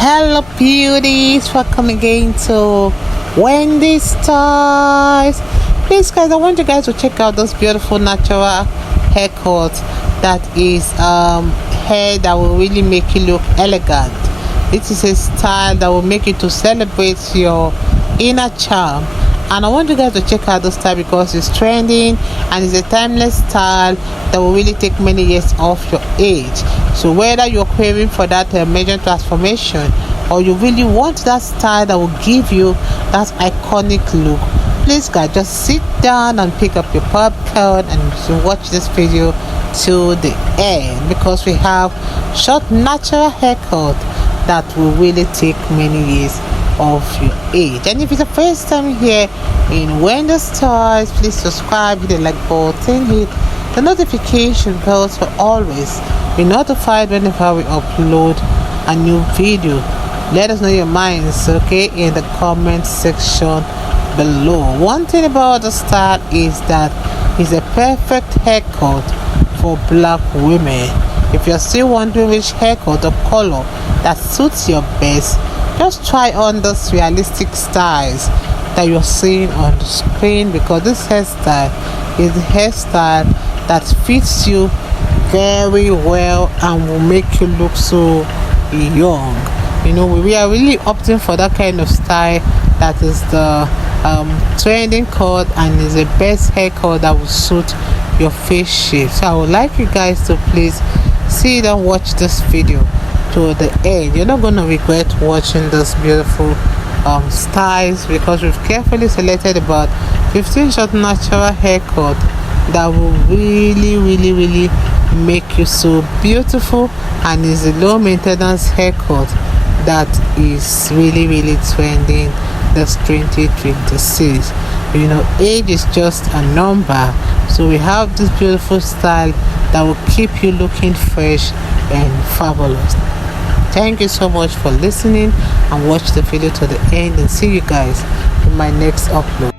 Hello beauties, welcome again to Wendy Styles. Please guys, I want you guys to check out this beautiful natural haircut that is hair that will really make you look elegant. This is a style that will make you to celebrate your inner charm, and I want you guys to check out this style because it's trending and it's a timeless style that will really take many years off your age. So whether you're craving for that major transformation or you really want that style that will give you that iconic look, please guys, just sit down and pick up your popcorn and watch this video to the end, because we have short natural haircut that will really take many years of your age. And if it's the first time here in Wendy Styles, please subscribe, hit the like button, hit the notification bell to always be notified whenever we upload a new video. Let us know your minds, okay, in the comment section below. One thing about the style is that it's a perfect haircut for black women. If you're still wondering which haircut or color that suits your best, just try on those realistic styles that you're seeing on the screen, because this hairstyle is the hairstyle that fits you very well and will make you look so young. You know, we are really opting for that kind of style that is the trending cut and is the best haircut that will suit your face shape. So I would like you guys to please sit and watch this video to the end. You're not going to regret watching this beautiful styles, because we've carefully selected about 15 short natural haircut that will really make you so beautiful, and is a low maintenance haircut that is really trending this 2026. You know, age is just a number, so we have this beautiful style that will keep you looking fresh and fabulous. Thank you so much for listening, and watch the video to the end, and see you guys in my next upload.